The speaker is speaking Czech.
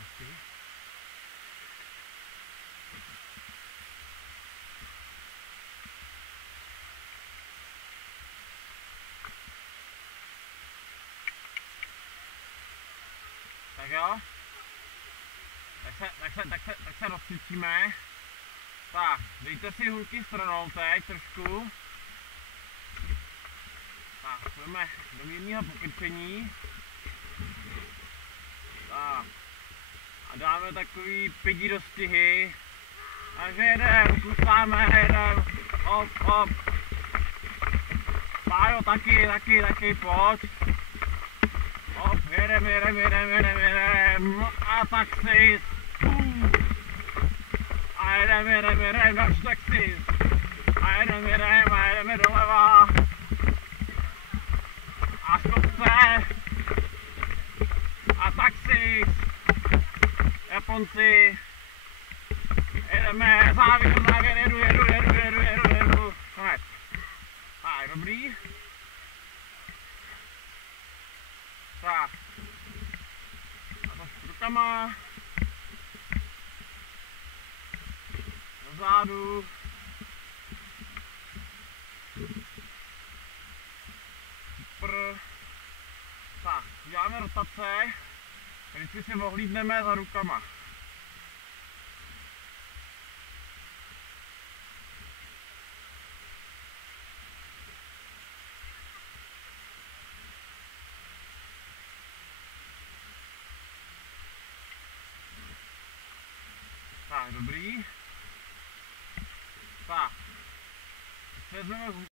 prostě. Tak jo. Tak se rozcvičíme. Tak, dejte si hůlky stranou teď trošku. Tak, půjdeme do mírného pokrčení. Tak. A dáme takový pidi dostihy. Takže jedem, tlustáme, jedem. Hop, hop. Pájo, taky, pojď. Hop, jedem. A taxis. A jedem, další taxis. A jedeme doleva. A stopce. A taxis. Japonci. Jedeme, závěr, jedu. Konec. Tak, dobrý. Tak. A to s rukama. Dozadu. Super. Tak, děláme rotace. Vždycky si ohlídneme za rukama. Tak, dobrý. Tak, vezmeme